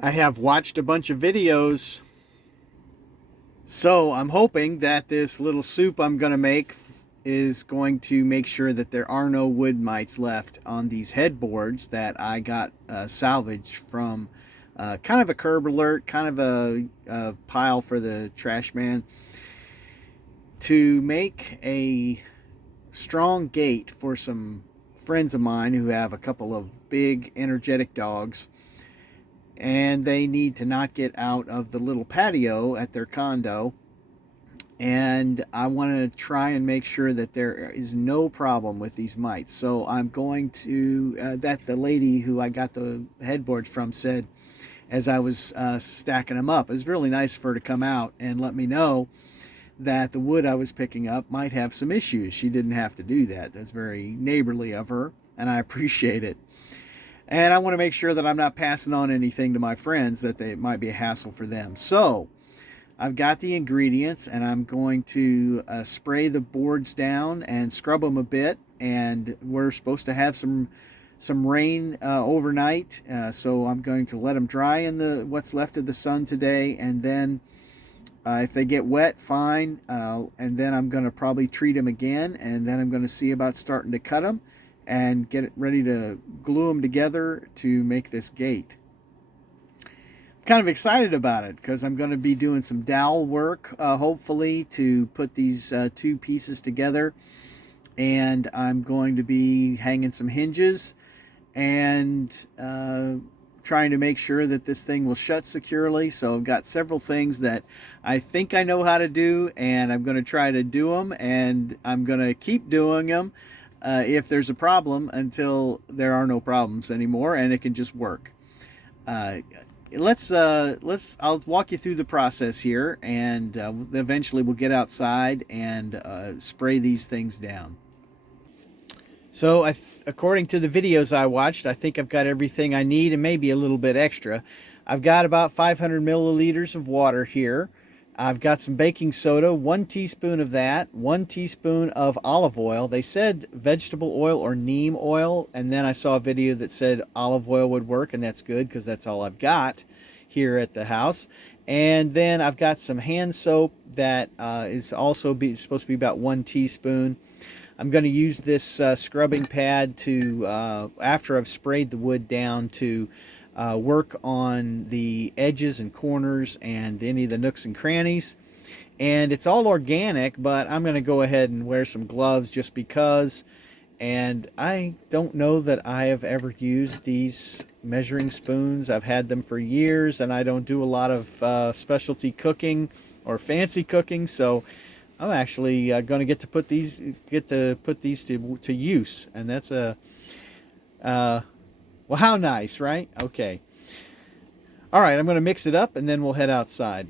I have watched a bunch of videos, so I'm hoping that this little soup I'm going to make is going to make sure that there are no wood mites left on these headboards that I got salvaged from kind of a curb alert, kind of a pile for the trash man, to make a strong gate for some friends of mine who have a couple of big energetic dogs, and they need to not get out of the little patio at their condo. And I want to try and make sure that there is no problem with these mites. So I'm going to, that the lady who I got the headboards from said, as I was stacking them up, it was really nice for her to come out and let me know that the wood I was picking up might have some issues. She didn't have to do that. That's very neighborly of her, and I appreciate it. And I want to make sure that I'm not passing on anything to my friends that they might be a hassle for them. So I've got the ingredients, and I'm going to spray the boards down and scrub them a bit. And we're supposed to have some rain overnight, so I'm going to let them dry in the what's left of the sun today, and then if they get wet, fine. And then I'm going to probably treat them again, and then I'm going to see about starting to cut them and get it ready to glue them together to make this gate. Kind of excited about it because I'm going to be doing some dowel work, hopefully, to put these two pieces together. And I'm going to be hanging some hinges and trying to make sure that this thing will shut securely. So I've got several things that I think I know how to do, and I'm going to try to do them, and I'm going to keep doing them if there's a problem until there are no problems anymore and it can just work. Uh, I'll walk you through the process here, and eventually we'll get outside and spray these things down. So according to the videos I watched, I think I've got everything I need and maybe a little bit extra. I've got about 500 milliliters of water here. I've got some baking soda, 1 teaspoon of that, 1 teaspoon of olive oil. They said vegetable oil or neem oil, and then I saw a video that said olive oil would work, and that's good because that's all I've got here at the house. And then I've got some hand soap that is also supposed to be about 1 teaspoon. I'm going to use this scrubbing pad to, after I've sprayed the wood down, to work on the edges and corners and any of the nooks and crannies. And it's all organic, but I'm going to go ahead and wear some gloves just because. And I don't know that I have ever used these measuring spoons. I've had them for years, and I don't do a lot of specialty cooking or fancy cooking, so I'm actually going to get to put these to use, and that's a well, how nice, right? Okay. All right, I'm going to mix it up, and then we'll head outside.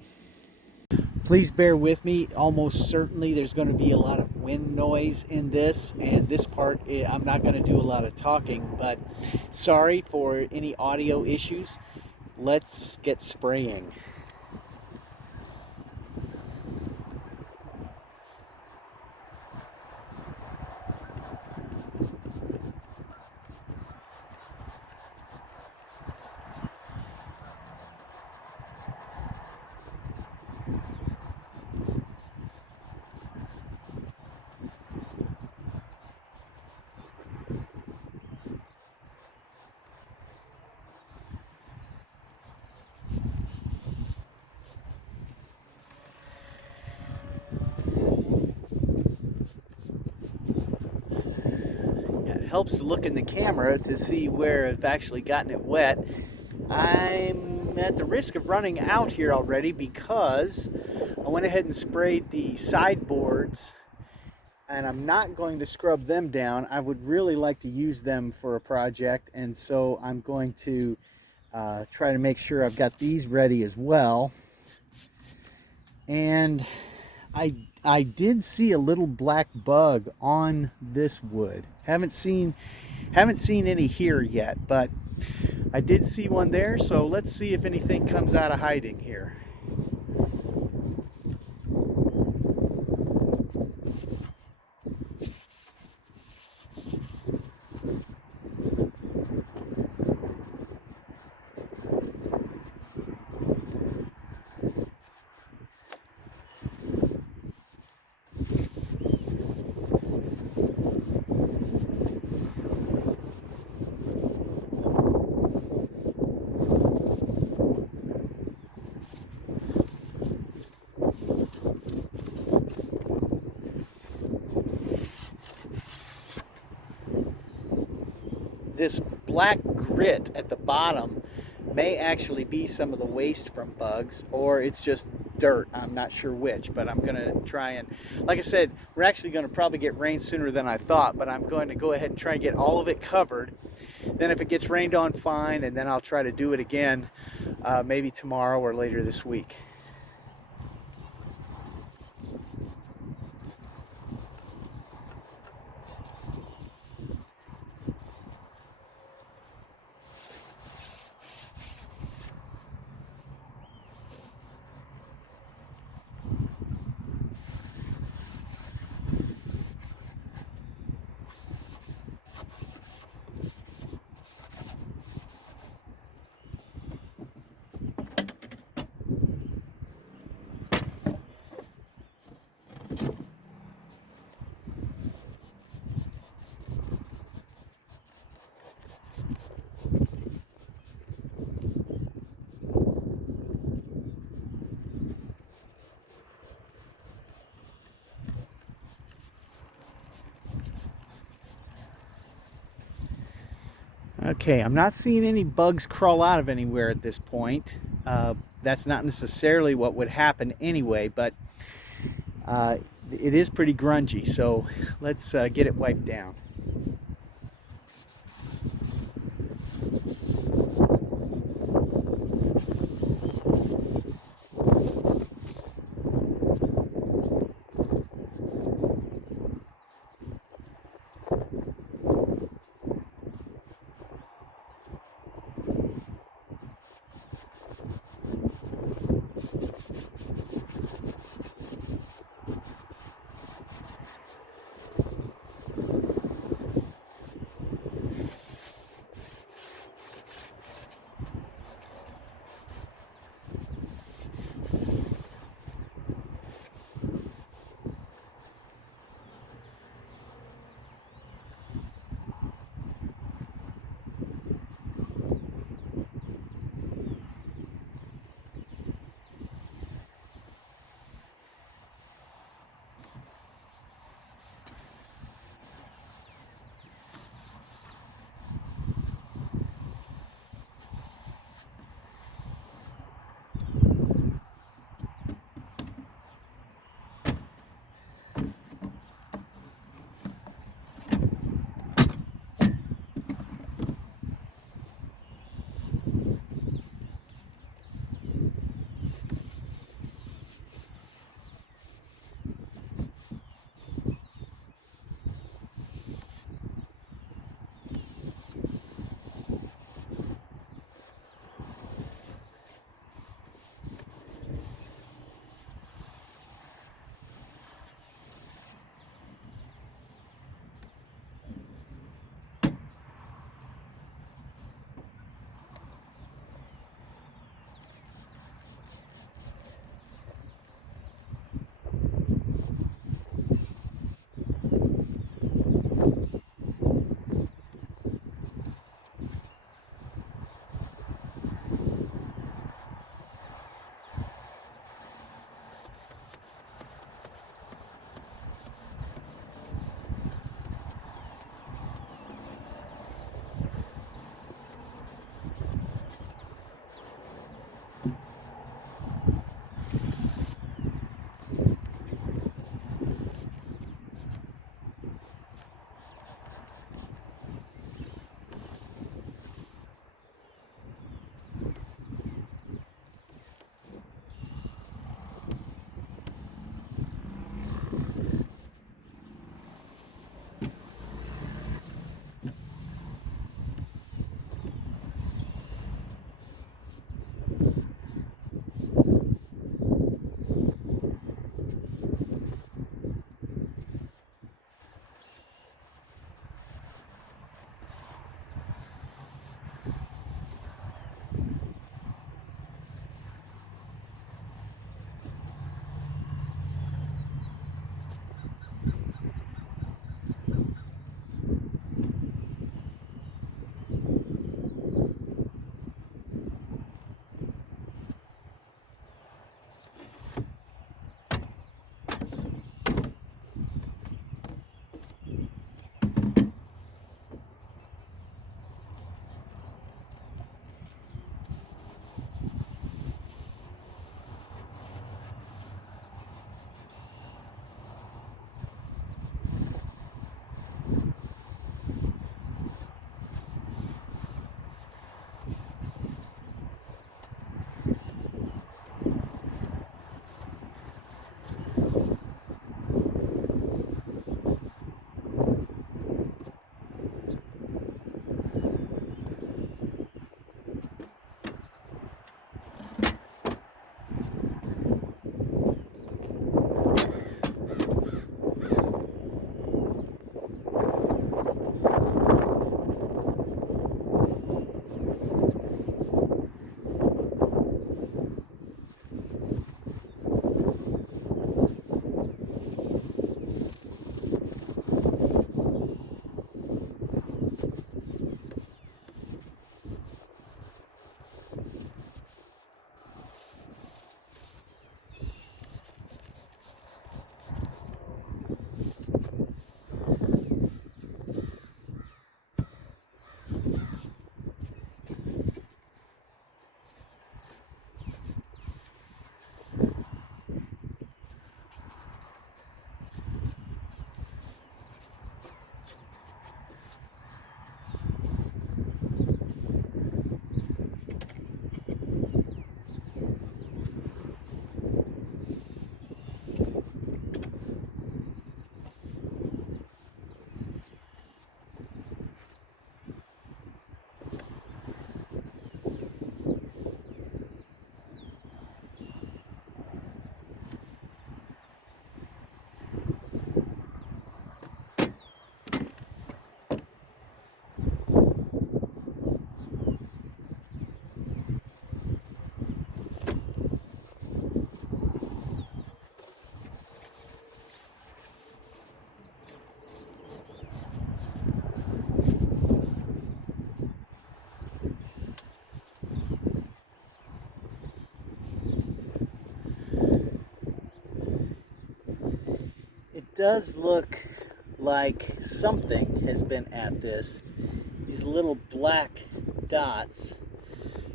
Please bear with me. Almost certainly there's going to be a lot of wind noise in this, and this part I'm not going to do a lot of talking, but sorry for any audio issues. Let's get spraying. It helps to look in the camera to see where I've actually gotten it wet. I'm at the risk of running out here already because I went ahead and sprayed the sideboards, and I'm not going to scrub them down. I would really like to use them for a project, and so I'm going to try to make sure I've got these ready as well. And I did see a little black bug on this wood. Haven't seen any here yet, but I did see one there, so let's see if anything comes out of hiding here. this black grit at the bottom may actually be some of the waste from bugs, or it's just dirt. I'm not sure which, but I'm gonna try and, like I said, we're actually gonna probably get rain sooner than I thought, but I'm going to go ahead and try and get all of it covered. Then if it gets rained on, fine, and then I'll try to do it again, maybe tomorrow or later this week. Okay, I'm not seeing any bugs crawl out of anywhere at this point. That's not necessarily what would happen anyway, but it is pretty grungy, so let's get it wiped down. does look like something has been at this. These little black dots,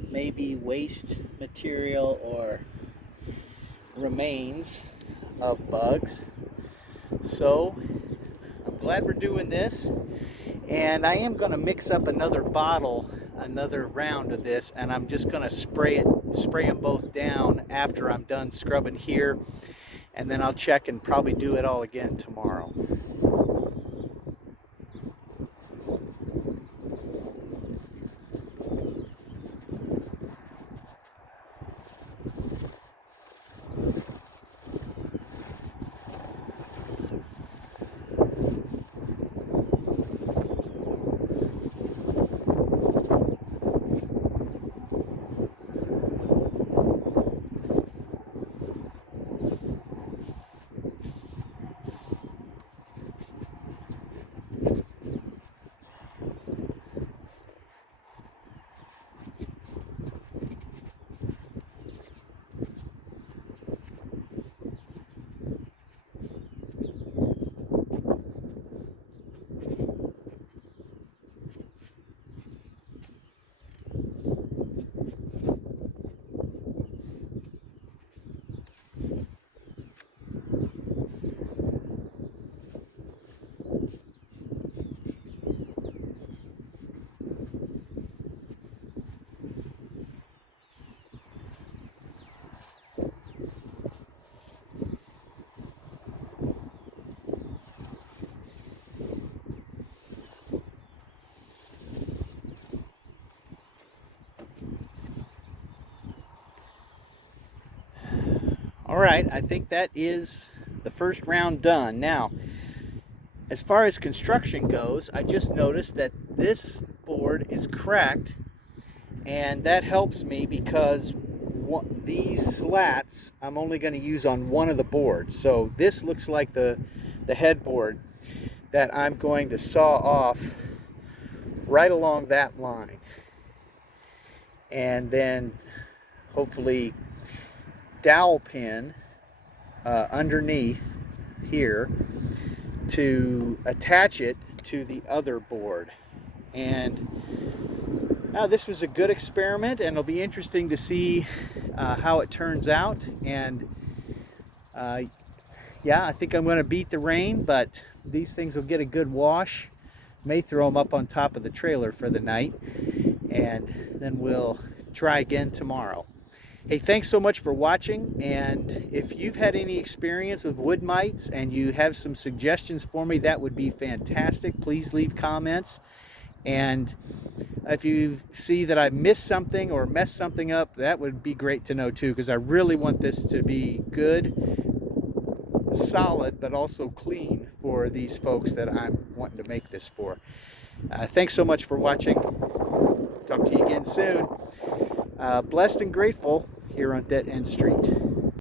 maybe waste material or remains of bugs. So I'm glad we're doing this, and I am going to mix up another bottle, another round of this, and I'm just going to spray them both down after I'm done scrubbing here, and then I'll check and probably do it all again tomorrow. All right, I think that is the first round done. Now, as far as construction goes, I just noticed that this board is cracked, and that helps me because these slats I'm only going to use on one of the boards. So this looks like the headboard that I'm going to saw off right along that line, and then hopefully dowel pin underneath here to attach it to the other board. And now this was a good experiment, and it'll be interesting to see how it turns out. And yeah, I think I'm going to beat the rain, but these things will get a good wash. May throw them up on top of the trailer for the night, and then we'll try again tomorrow. Hey, thanks so much for watching, and if you've had any experience with wood mites and you have some suggestions for me, that would be fantastic. Please leave comments, and if you see that I missed something or messed something up, that would be great to know too, because I really want this to be good, solid, but also clean for these folks that I'm wanting to make this for. Thanks so much for watching. Talk to you again soon. Blessed and grateful here on Dead End Street.